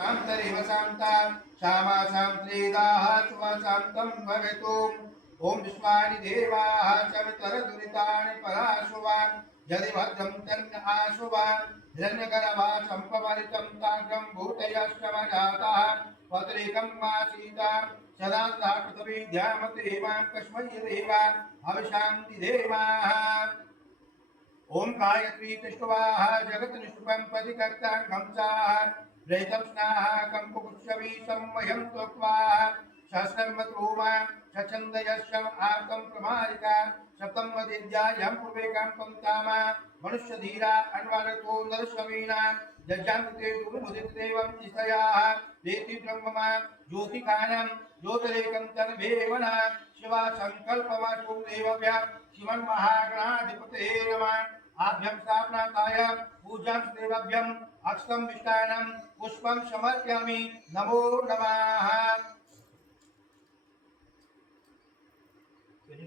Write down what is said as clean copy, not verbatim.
शान्तरेव शान्ता श्यामा शान्त्रेदाः शान्तं भवेतु। ओम विश्वानि देवाः चवितरदुरितानि पराशुवान् यदि भद्रं तन्न आशुवान् हिरण्यगर्भा सम्पवरितं ताग्रं भूतयश्चमजाताः पत्रेकं मासीता सदा सा पृथिवी ध्यामते मां कस्मै देवान् हविषान्ति देवाः। ओम गायत्री तिष्ठवाः जगत निष्ठुपं प्रतिकर्ता कंसाः प्रेतं स्नाः कंपुकुक्षवी सम्मयं त्वक्वाः सहस्रमतोमा छन्दयश्च आर्तं प्रमारिका शतं मदिद्यायं पुवेकां पंतामा मनुष्य धीरा अन्वारतो नरसमीना जजान्ते दुर्मुदितेवं ईशयाः वेति ब्रह्ममा ज्योतिकानं ज्योतिरेकं तन्भेवना शिवा संकल्पमाशो देवभ्यां शिवन्महागणाधिपते नमः। आभ्यं स्थापनाताय पूजां देवाभ्यं अक्षतं मिष्टान्नं पुष्पं समर्पयामि नमो नमः।